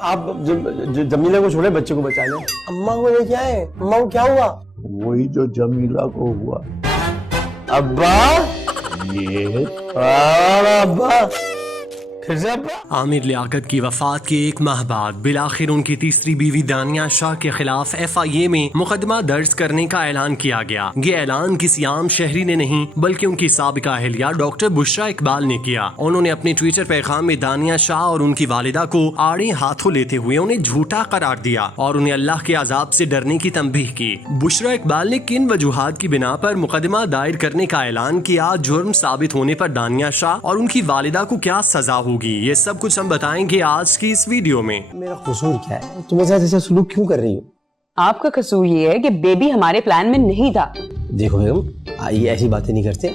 آپ جمیلہ کو چھوڑے بچے کو بچا لیں. اماں کو لے کے آئے. اماں کو کیا ہوا؟ وہی جو جمیلہ کو ہوا. ابا یہ ابا پھر سے ابا. عامر لیاقت کی وفات کے ایک ماہ بعد بالآخر ان کی تیسری بیوی دانیہ شاہ کے خلاف FIA میں مقدمہ درج کرنے کا اعلان کیا گیا. یہ اعلان کسی عام شہری نے نہیں بلکہ ان کی سابقہ اہلیہ ڈاکٹر بشرا اقبال نے کیا. انہوں نے اپنے ٹویٹر پیغام میں دانیہ شاہ اور ان کی والدہ کو آڑے ہاتھوں لیتے ہوئے انہیں جھوٹا قرار دیا اور انہیں اللہ کے عذاب سے ڈرنے کی تنبیہ کی. بشرا اقبال نے کن وجوہات کی بنا پر مقدمہ دائر کرنے کا اعلان کیا، جرم ثابت ہونے پر دانیہ شاہ اور ان کی والدہ کو کیا سزا ہوگی، یہ سب کچھ ہم بتائیں گے آج کی اس ویڈیو میں. میرا قصور کیا ہے؟ تم میرے ساتھ ایسا سلوک کیوں کر رہی ہو؟ آپ کا قصور یہ ہے کہ بیبی ہمارے پلان میں نہیں تھا. دیکھو بیگم، یہ ایسی باتیں نہیں کرتے.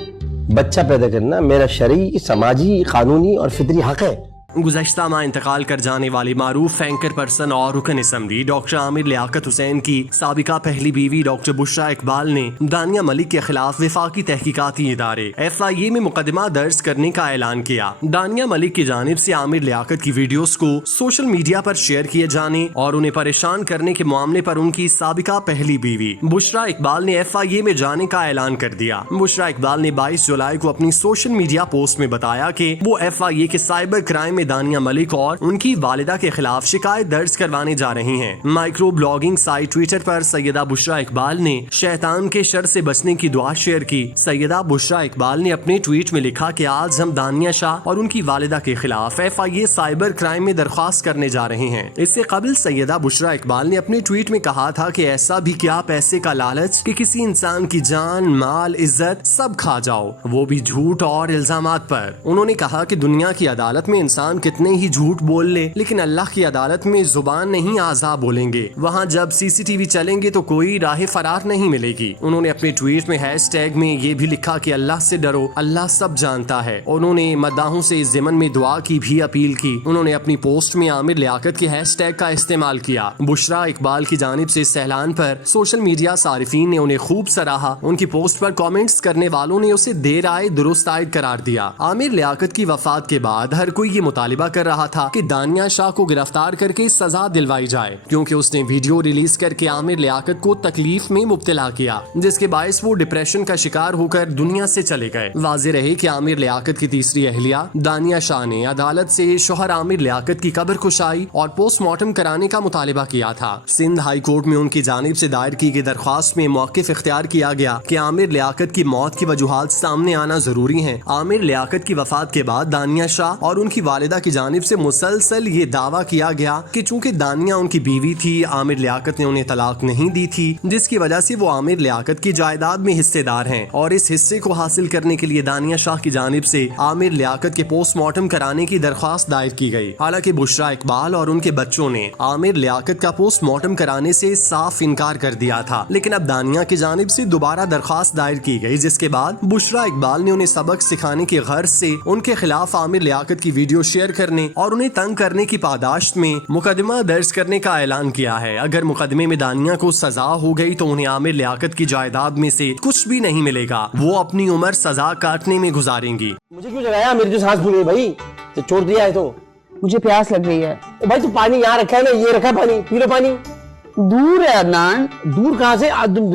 بچہ پیدا کرنا میرا شرعی، سماجی، قانونی اور فطری حق ہے. گزشتہ ماہ انتقال کر جانے والی معروف اینکر پرسن اور رکن اسمبلی ڈاکٹر عامر لیاقت حسین کی سابقہ پہلی بیوی ڈاکٹر بشرا اقبال نے دانیہ ملک کے خلاف وفاقی تحقیقاتی ادارے FIA میں مقدمہ درج کرنے کا اعلان کیا. دانیہ ملک کی جانب سے عامر لیاقت کی ویڈیوز کو سوشل میڈیا پر شیئر کیے جانے اور انہیں پریشان کرنے کے معاملے پر ان کی سابقہ پہلی بیوی بشرا اقبال نے FIA میں جانے کا اعلان کر دیا. بشرا اقبال نے 22 جولائی کو اپنی سوشل میڈیا پوسٹ میں بتایا کہ وہ FIA کے سائبر کرائم دانیہ ملک اور ان کی والدہ کے خلاف شکایت درج کروانے جا رہی ہیں. مائکرو بلاگنگ سائٹ ٹویٹر پر سیدہ بشرا اقبال نے شیطان کے شر سے بچنے کی دعا شیئر کی. سیدہ بشرا اقبال نے اپنے ٹویٹ میں لکھا کہ آج ہم دانیہ شاہ اور ان کی والدہ کے خلاف FIA سائبر کرائم میں درخواست کرنے جا رہے ہیں. اس سے قبل سیدہ بشرا اقبال نے اپنے ٹویٹ میں کہا تھا کہ ایسا بھی کیا پیسے کا لالچ کہ کسی انسان کی جان، مال، عزت سب کھا جاؤ، وہ بھی جھوٹ اور الزامات پر. انہوں نے کہا کہ دنیا کی عدالت میں انسان کتنے ہی جھوٹ بول لے لیکن اللہ کی عدالت میں زبان نہیں اعضاء بولیں گے. وہاں جب CCTV چلیں گے تو کوئی راہ فرار نہیں ملے گی. انہوں نے اپنے ٹویٹ میں ہیش ٹیگ میں یہ بھی لکھا کہ اللہ سے ڈرو، اللہ سب جانتا ہے. انہوں نے مداحوں سے اس ضمن میں دعا کی بھی اپیل کی. انہوں نے اپنی پوسٹ میں عامر لیاقت کے ہیش ٹیگ کا استعمال کیا. بشرا اقبال کی جانب سے اس اعلان پر سوشل میڈیا صارفین نے انہیں خوب سراہا. ان کی پوسٹ پر کامنٹس کرنے والوں نے اسے دیر آئے درست آئے قرار دیا. عامر لیاقت کی وفات کے بعد ہر کوئی یہ مطالبہ کر رہا تھا کہ دانیہ شاہ کو گرفتار کر کے سزا دلوائی جائے کیونکہ اس نے ویڈیو ریلیز کر کے عامر لیاقت کو تکلیف میں مبتلا کیا جس کے باعث وہ ڈپریشن کا شکار ہو کر دنیا سے چلے گئے. واضح رہے کہ عامر لیاقت کی تیسری اہلیہ دانیہ شاہ نے عدالت سے شوہر عامر لیاقت کی قبر کشائی اور پوسٹ مارٹم کرانے کا مطالبہ کیا تھا. سندھ ہائی کورٹ میں ان کی جانب سے دائر کی گئی درخواست میں موقف اختیار کیا گیا کہ عامر لیاقت کی موت کی وجوہات سامنے آنا ضروری ہیں. عامر لیاقت کی وفات کے بعد دانیہ شاہ اور ان کی والدہ کی جانب سے مسلسل یہ دعویٰ کیا گیا کہ چونکہ دانیہ ان کی بیوی تھی، عامر لیاقت نے انہیں طلاق نہیں دی تھی جس کی وجہ سے وہ عامر لیاقت کی جائیداد میں حصے دار ہیں اور اس حصے کو حاصل کرنے کے لیے دانیہ شاہ کی جانب سے عامر لیاقت کے پوسٹ مارٹم کرانے کی درخواست دائر کی گئی. حالانکہ بشرا اقبال اور ان کے بچوں نے عامر لیاقت کا پوسٹ مارٹم کرانے سے صاف انکار کر دیا تھا، لیکن اب دانیہ کی جانب سے دوبارہ درخواست دائر کی گئی جس کے بعد بشرا اقبال نے انہیں سبق سکھانے کی غرض سے ان کے خلاف عامر لیاقت کی ویڈیو شیئر کرنے اور انہیں تنگ کرنے کی پاداشت میں مقدمہ درج کرنے کا اعلان کیا ہے. اگر مقدمے میں دانیہ کو سزا ہو گئی تو انہیں عامر لیاقت کی جائیداد میں سے کچھ بھی نہیں ملے گا، وہ اپنی عمر سزا کاٹنے میں گزاریں گی. مجھے کیوں جگایا؟ میری تو سانس پھول گئی بھائی، تو چھوڑ دیا ہے تو. مجھے پیاس لگ رہی ہے. بھائی تو پانی یہاں رکھا ہے نا، یہ رکھا ہے پانی، پی لو پانی. دور ہے عدنان. دور کہاں سے؟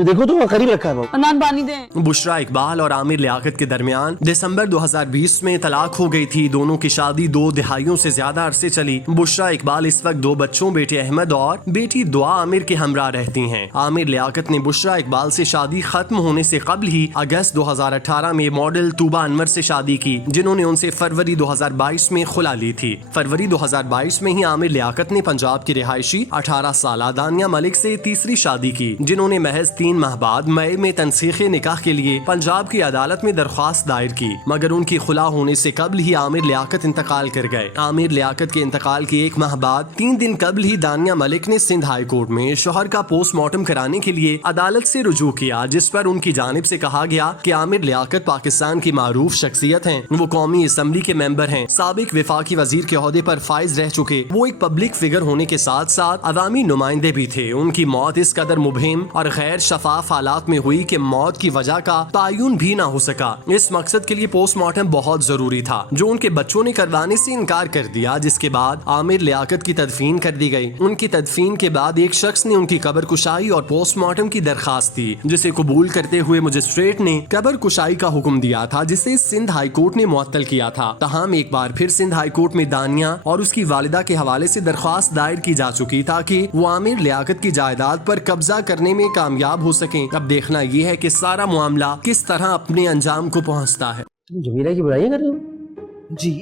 دیکھو تو قریب رکھا ہے. عدنان پانی دیں. بشرا اقبال اور عامر لیاقت کے درمیان دسمبر 2020 میں طلاق ہو گئی تھی. دونوں کی شادی 2 دہائیوں سے زیادہ عرصے چلی. بشرا اقبال اس وقت 2 بچوں بیٹے احمد اور بیٹی دعا عامر کے ہمراہ رہتی ہیں. عامر لیاقت نے بشرا اقبال سے شادی ختم ہونے سے قبل ہی اگست 2018 میں ماڈل طوبہ انور سے شادی کی جنہوں نے ان سے فروری 2022 میں خلا لی تھی. فروری 2022 میں ہی عامر لیاقت نے پنجاب کی رہائشی 18 سالہ دانیہ ملک سے تیسری شادی کی جنہوں نے محض 3 ماہ بعد مئی میں تنسیخ نکاح کے لیے پنجاب کی عدالت میں درخواست دائر کی، مگر ان کی خلا ہونے سے قبل ہی عامر لیاقت انتقال کر گئے. عامر لیاقت کے انتقال کے 1 ماہ بعد 3 دن قبل ہی دانیہ ملک نے سندھ ہائی کورٹ میں شوہر کا پوسٹ مارٹم کرانے کے لیے عدالت سے رجوع کیا جس پر ان کی جانب سے کہا گیا کہ عامر لیاقت پاکستان کی معروف شخصیت ہیں، وہ قومی اسمبلی کے ممبر ہیں، سابق وفاقی وزیر کے عہدے پر فائز رہ چکے، وہ ایک پبلک فگر ہونے کے ساتھ ساتھ عوامی نمائندے بھی تھے. تھے. ان کی موت اس قدر مبہم اور غیر شفاف حالات میں ہوئی کہ موت کی وجہ کا تعین بھی نہ ہو سکا. اس مقصد کے لیے پوسٹ مارٹم بہت ضروری تھا جو ان کے بچوں نے کروانے سے انکار کر دیا, جس کے بعد عامر لیاقت کی تدفین کر دی گئی. ان کی تدفین کے بعد ایک شخص نے ان کی قبر کشائی اور پوسٹ مارٹم کی درخواست دی, جسے قبول کرتے ہوئے مجسٹریٹ نے قبر کشائی کا حکم دیا تھا, جسے سندھ ہائی کورٹ نے معطل کیا تھا. تاہم ایک بار پھر سندھ ہائی کورٹ میں دانیہ اور اس کی والدہ کے حوالے سے درخواست دائر کی جا چکی تاکہ وہ عامر لیاقت کی جائیداد پر قبضہ کرنے میں کامیاب ہو سکیں. اب دیکھنا یہ ہے کہ سارا معاملہ کس طرح اپنے انجام کو پہنچتا ہے. تم جمیلہ کی برائیاں کر رہے ہو؟ جی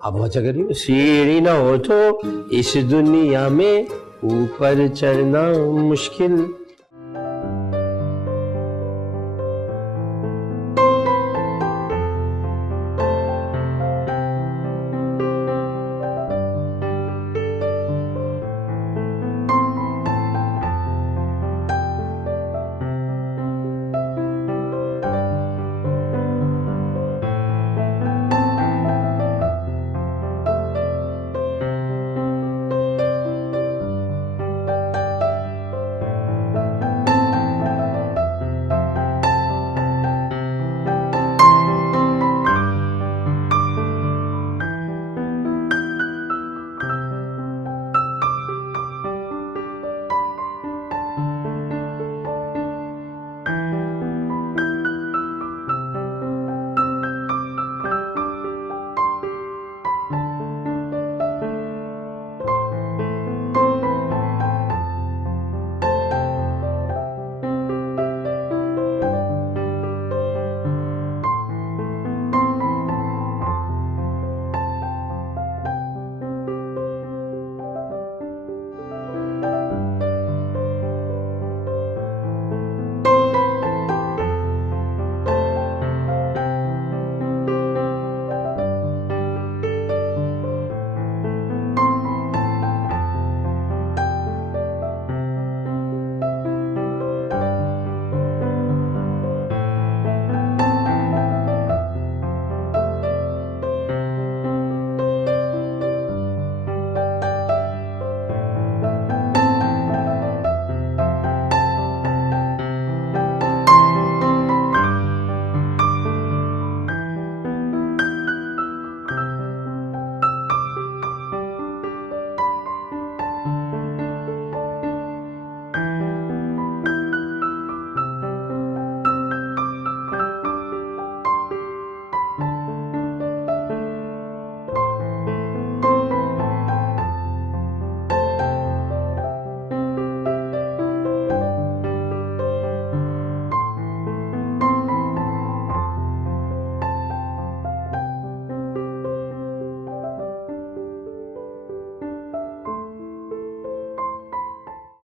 آپ بہت اچھا کر رہی ہو. سیڑھی نہ ہو تو اس دنیا میں اوپر چڑھنا مشکل